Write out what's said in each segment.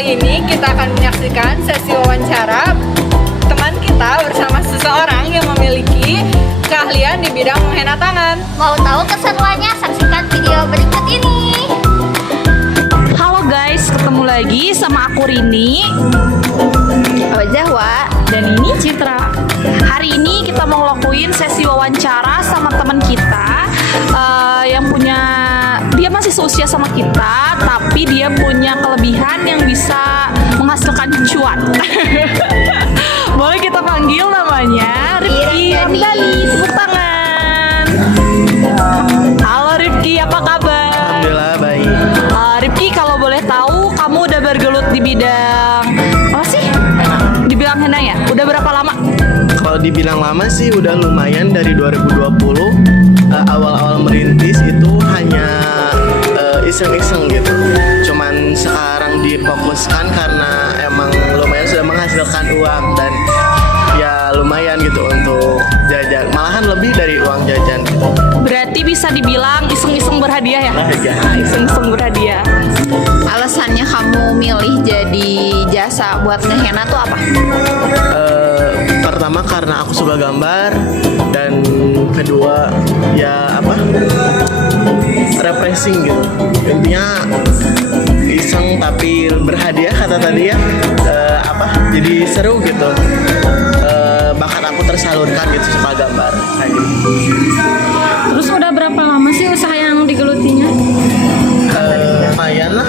Kali ini kita akan menyaksikan sesi wawancara teman kita bersama seseorang yang memiliki keahlian di bidang menghenna tangan. Mau tahu keseruannya? Saksikan video berikut ini. Halo guys, ketemu lagi sama aku Rini, Jawa. dan ini Citra. Hari ini kita mau ngelakuin sesi wawancara sama teman kita yang dia masih seusia sama kita, tapi dia punya kelebihan yang bisa menghasilkan cuan. Boleh kita panggil namanya Rifki Ramdhani. Tepuk tangan. Halo Rifki, apa kabar? Alhamdulillah baik. Rifki, kalau boleh tahu kamu udah bergelut di bidang apa sih? Di bidang henna ya? Udah berapa lama? Kalau dibilang lama sih udah lumayan dari 2020. Awal-awal merintis itu hanya iseng-iseng gitu. Cuman sekarang difokuskan karena emang lumayan sudah menghasilkan uang dan ya lumayan gitu untuk jajan. Malahan lebih dari uang jajan. Berarti bisa dibilang iseng-iseng berhadiah ya? Ya. Iseng-iseng berhadiah. Alasannya kamu milih jadi jasa buat ngehenna tuh apa? Pertama karena aku suka gambar, dan kedua ya apa, refreshing gitu. Intinya iseng tapi berhadiah kata tadi ya, jadi seru gitu. Bakat aku tersalurkan gitu suka gambar kayak gitu. Terus udah berapa lama sih usaha yang digelutinya? Lumayan lah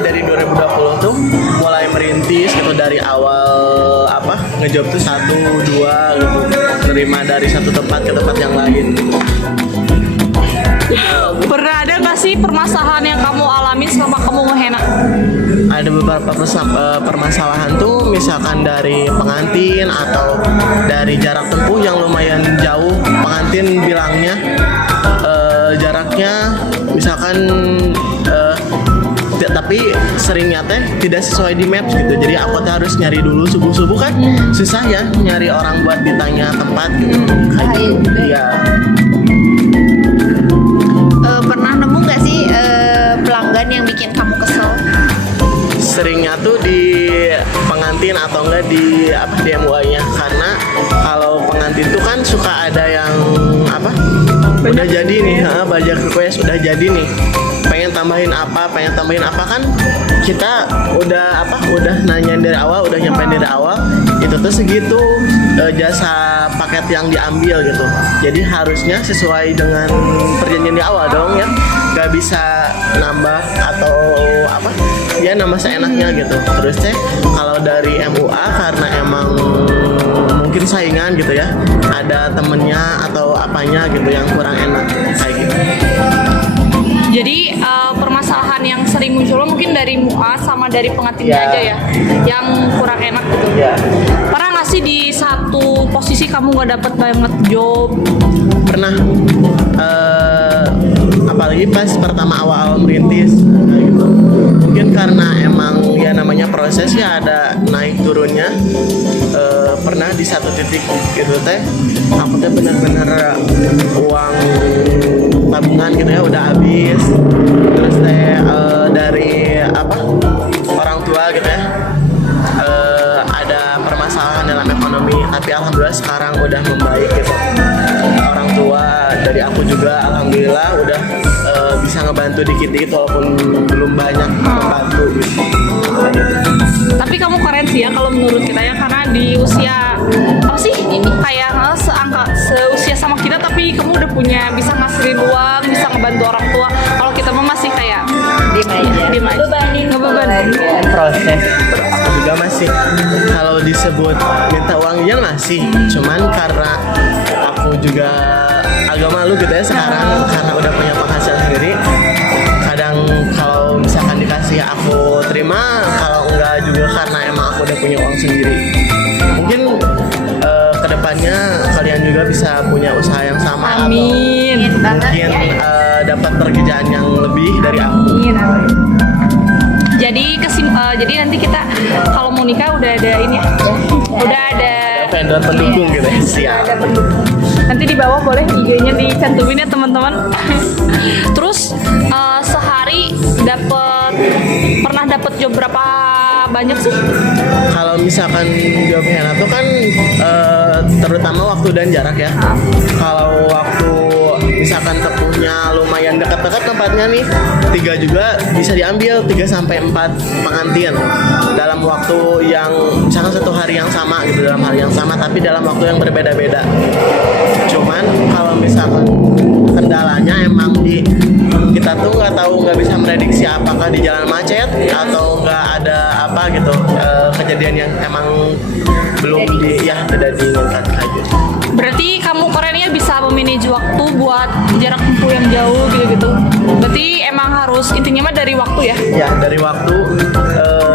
dari 2020 tuh mulai merintis gitu, dari awal ngejob tuh 1-2 gitu, nerima dari satu tempat ke tempat yang lain. Pernah ada nggak sih permasalahan yang kamu alami selama kamu ngehenna? Ada beberapa permasalahan tuh, misalkan dari pengantin atau dari jarak tempuh yang lumayan jauh. Pengantin bilangnya jaraknya misalkan tapi seringnya teh tidak sesuai di maps gitu. Jadi aku tuh harus nyari dulu subuh-subuh kan susah ya nyari orang buat ditanya tempat gitu. Iya. Pernah nemu nggak sih pelanggan yang bikin kamu kesel? Seringnya tuh di pengantin atau enggak di MUA-nya, karena kalau pengantin tuh kan suka ada yang udah jadi nih, banyak request udah jadi nih, pengen tambahin apa kan kita udah nanyain dari awal, udah nyampein dari awal itu tuh segitu jasa paket yang diambil gitu. Jadi harusnya sesuai dengan perjanjian di awal dong ya, nggak bisa nambah atau nambah seenaknya gitu. Terus kalau dari MUA karena emang mungkin saingan gitu ya, ada temennya atau apanya gitu yang kurang enak kayak gitu. Jadi permasalahan yang sering muncul mungkin dari MUA sama dari pengantinnya aja ya, yang kurang enak gitu. Pernah nggak sih di satu posisi kamu nggak dapet banget job? Pernah, apalagi pas pertama awal merintis gitu. Mungkin karena emang ya namanya proses ya, ada naik turunnya. Pernah di satu titik gitu teh aku teh benar-benar uang tabungan gitu ya udah habis. Terus teh dari orang tua gitu ya, ada permasalahan dalam ekonomi, tapi alhamdulillah sekarang udah membaik gitu. Orang tua dari aku juga alhamdulillah udah bisa ngebantu dikit-dikit walaupun belum banyak membantu gitu. Tapi kamu keren sih ya kalau menurut kita ya, karena di usia apa sih ini kayak seusia sama kita, tapi kamu udah punya bisa ngasilin uang, bisa ngebantu orang tua. Kalau kita mah masih kayak diem aja. Ngebebanin. Proses aku juga masih, kalau disebut minta uangnya masih, cuman karena aku juga agak malu gitu ya sekarang karena udah punya penghasilan sendiri. Kadang kalau misalkan dikasih aku terima, kalau enggak juga karena emang aku udah punya uang sendiri. Mungkin kedepannya kalian juga bisa punya usaha yang sama. Amin. Atau mungkin dapat pekerjaan yang lebih dari aku. Jadi nanti kita kalau mau nikah udah ada ini ya, udah ada vendor pendukung gitu ya. Siap. Ada pendukung. Nanti di bawah boleh IG-nya dicantumin ya teman-teman. Terus sehari pernah dapat job berapa banyak sih? Kalau misalkan job henna tuh kan terutama waktu dan jarak ya. Kalau waktu misalkan tempuhnya lumayan dekat-dekat tempatnya nih, 3 juga bisa diambil 3 sampai 4 pengantin dalam waktu yang misalkan satu hari yang sama gitu, dalam hari yang sama tapi dalam waktu yang berbeda-beda. Cuman kalau misalkan kendalanya emang kita tuh nggak bisa prediksi apakah di jalan macet atau nggak ada apa gitu, kejadian yang emang belum tidak diinginkan aja. Berarti kamu kerennya bisa memanage waktu buat jarak tempuh yang jauh gitu-gitu. Berarti emang harus intinya mah dari waktu ya? Ya dari waktu,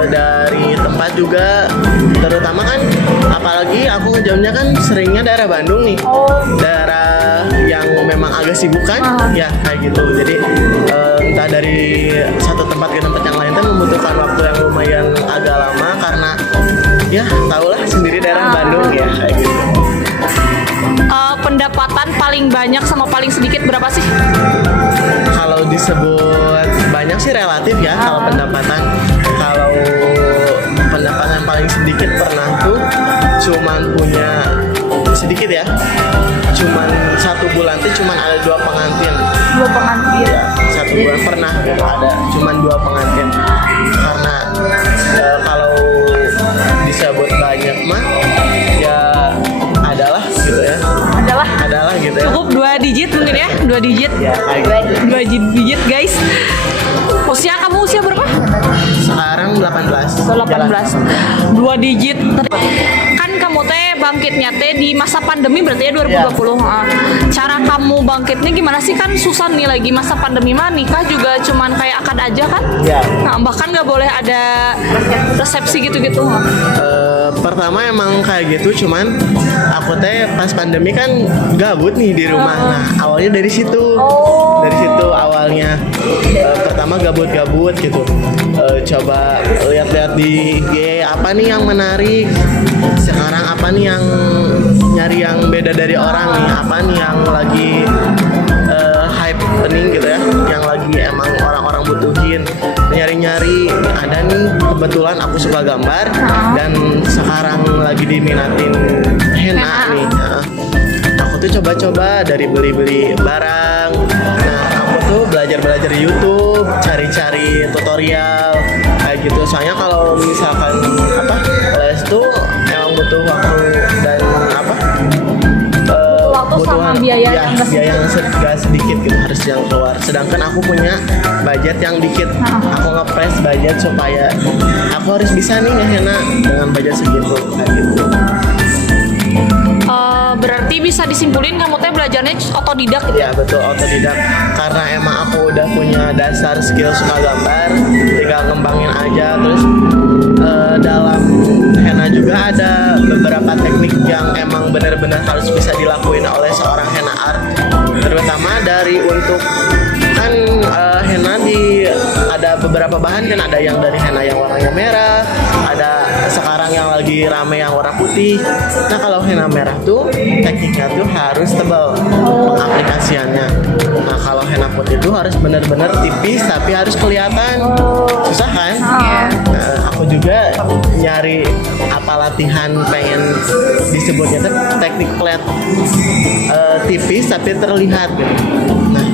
dari tempat juga, terutama kan apalagi aku ngejamnya kan seringnya daerah Bandung nih, daerah yang memang agak sibuk kan, ya kayak gitu. Jadi entah dari satu tempat ke tempat yang lain kan membutuhkan waktu yang lumayan agak lama karena ya tahulah sendiri daerah Bandung ya kayak gitu. Pendapatan paling banyak sama paling sedikit berapa sih? Kalau disebut banyak sih relatif ya kalau pendapatan. Kalau pendapatan paling sedikit pernah tuh cuman punya sedikit ya. Cuman 1 bulan tuh cuman ada 2 pengantin. 2 pengantin. Ya, 1 bulan pernah ada cuman 2 pengantin. Karena kalau disebut banyak mah ya adalah gitu ya. Adalah gitu ya. Cukup 2 digit mungkin ya? 2 digit. Ya, kayak gitu. 2 digit guys. Kamu usia berapa? Sekarang 18. 18. 2 digit. Kan kamu teh bangkitnya teh di masa pandemi berarti ya 2020. Cara kamu bangkitnya gimana sih, kan susah nih lagi masa pandemi mah, nikah juga cuman kayak akad aja kan? Ya. Nah, bahkan nggak boleh ada resepsi gitu-gitu. Pertama emang kayak gitu, cuman aku teh pas pandemi kan gabut nih di rumah. Nah awalnya dari situ, awalnya pertama gabut gitu. Coba lihat-lihat di IG apa nih yang menarik sekarang, apa nih yang nyari yang beda dari orang nih, apa nih yang lagi hype pening gitu ya, yang lagi emang orang-orang butuhin. Nyari-nyari ada nih, kebetulan aku suka gambar dan sekarang lagi diminatin henna nih. Aku tuh coba-coba dari beli-beli barang. Nah aku tuh belajar di YouTube, cari-cari tutorial kayak gitu. Soalnya kalau misalkan les tuh emang butuh waktu dan Sama biaya ya, biaya yang gak sedikit gitu harus yang keluar. Sedangkan aku punya budget yang dikit. Aku ngepres budget supaya aku harus bisa nih ngehenna dengan budget segitu kayak gitu. Berarti bisa disimpulin kamu teh belajarnya otodidak gitu? Ya betul, otodidak. Karena emang aku udah punya dasar skill suka gambar, tinggal ngembangin aja. Terus dalam henna juga ada beberapa teknik yang emang benar-benar harus bisa dilakuin oleh seorang henna art. Terutama dari untuk kan henna ada beberapa bahan kan, ada yang dari henna yang warnanya merah, ada sekarang yang lagi rame yang warna putih. Nah kalau henna merah tuh tekniknya tuh harus tebal pengaplikasiannya. Nah kalau henna putih tuh harus benar-benar tipis tapi harus kelihatan. Susah kan? Aku juga nyari apa latihan pengen disebutnya tuh teknik flat, tipis tapi terlihat gitu. Nah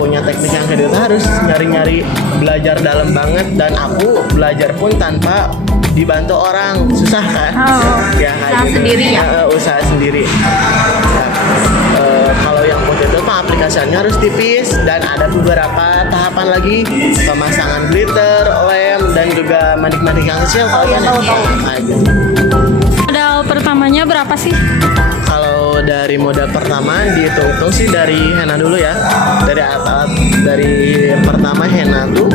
punya teknik yang kedua harus nyari-nyari belajar dalam banget, dan aku belajar pun tanpa dibantu orang. Susah kan? Ya kayak gitu. Sendiri ya? Usaha sendiri. Kalau yang putih itu aplikasinya harus tipis dan ada beberapa tahapan lagi, pemasangan glitter, lem, dan juga manik-manik yang kecil. Modal pertamanya berapa sih? Kalau dari modal pertama dihitung-hitung sih dari henna dulu ya. Dari alat dari pertama henna tuh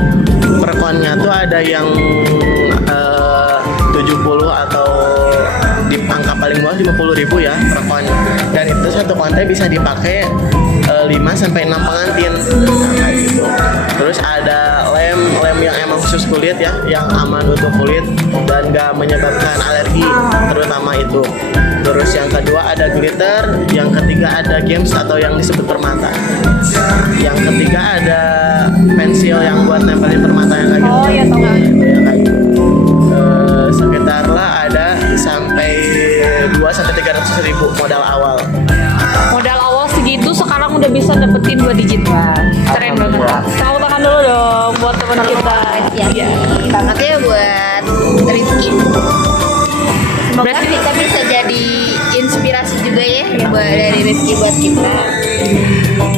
perkonnya tuh ada yang 70 atau di angka paling bawah 50.000 ya per kon. Dan itu satu konten bisa dipakai 5 sampai 6 pengantin. Nah, gitu. Terus ada lem yang emang khusus kulit ya, yang aman untuk kulit dan gak menyebabkan alergi, terutama itu. Terus yang kedua ada glitter, yang ketiga ada gems atau yang disebut permata. Yang ketiga ada pensil yang buat nempelin permata yang kayak gitu. Oh iya, tahu. Yang kayak gitu. 2 digit bang. Keren banget. Tepuk tangan dulu dong buat teman kita. Ya, banget ya buat Rifki. Semoga Berarti- kita bisa jadi inspirasi juga ya buat dari Rifki buat kita.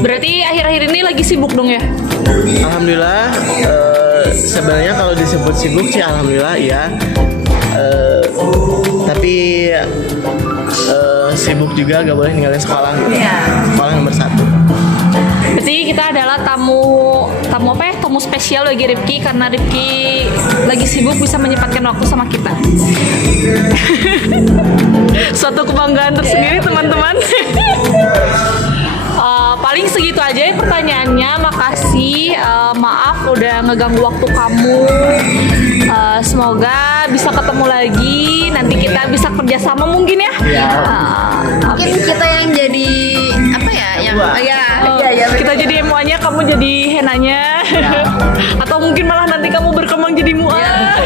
Berarti akhir-akhir ini lagi sibuk dong ya? Alhamdulillah, sebenarnya kalau disebut sibuk sih alhamdulillah ya. Tapi sibuk juga gak boleh ninggalin sekolah gitu. Sekolah nomor 1. Berarti kita adalah tamu apa ya? Tamu spesial bagi Rifki karena Rifki lagi sibuk bisa menyempatkan waktu sama kita. Suatu kebanggaan tersendiri teman-teman. Paling segitu aja ya pertanyaannya. Makasih, maaf udah ngeganggu waktu kamu. Semoga bisa ketemu lagi. Nanti kita bisa kerjasama mungkin ya. Mungkin kita yang jadi apa ya? Yang Kita jadi MUA-nya, kamu jadi henanya. Atau mungkin malah nanti kamu berkembang jadi MUA.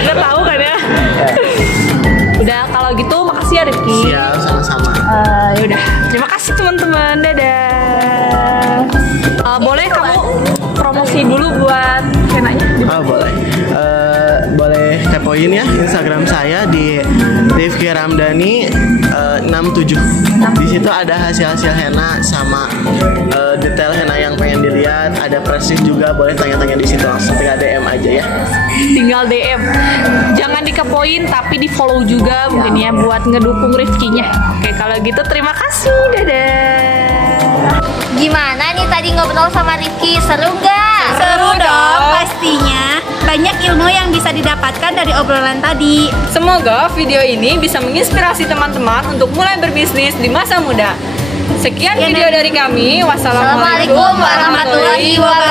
Nggak tahu kan ya. Udah kalau gitu makasih ya Rifki. Siap, sama-sama. Yaudah, terima kasih teman-teman. Dadah. Boleh kamu promosi dulu buat henanya? Oh boleh. Boleh kepoin ya Instagram saya di Rifki Ramdhani 67. Di situ ada hasil-hasil henna sama detail henna yang pengen dilihat. Ada presis juga, boleh tanya-tanya di situ langsung tinggal DM aja ya. Tinggal DM. Jangan dikepoin tapi di follow juga mungkin ya buat ngedukung Rifkinya. Oke kalau gitu terima kasih. Dadah. Gimana nih tadi ngobrol sama Rifki? Seru nggak? Seru dong. Pastinya. Banyak ilmu yang bisa didapatkan dari obrolan tadi. Semoga video ini bisa menginspirasi teman-teman untuk mulai berbisnis di masa muda. Sekian video dari kami. Wassalamualaikum Assalamualaikum warahmatullahi wabarakatuh.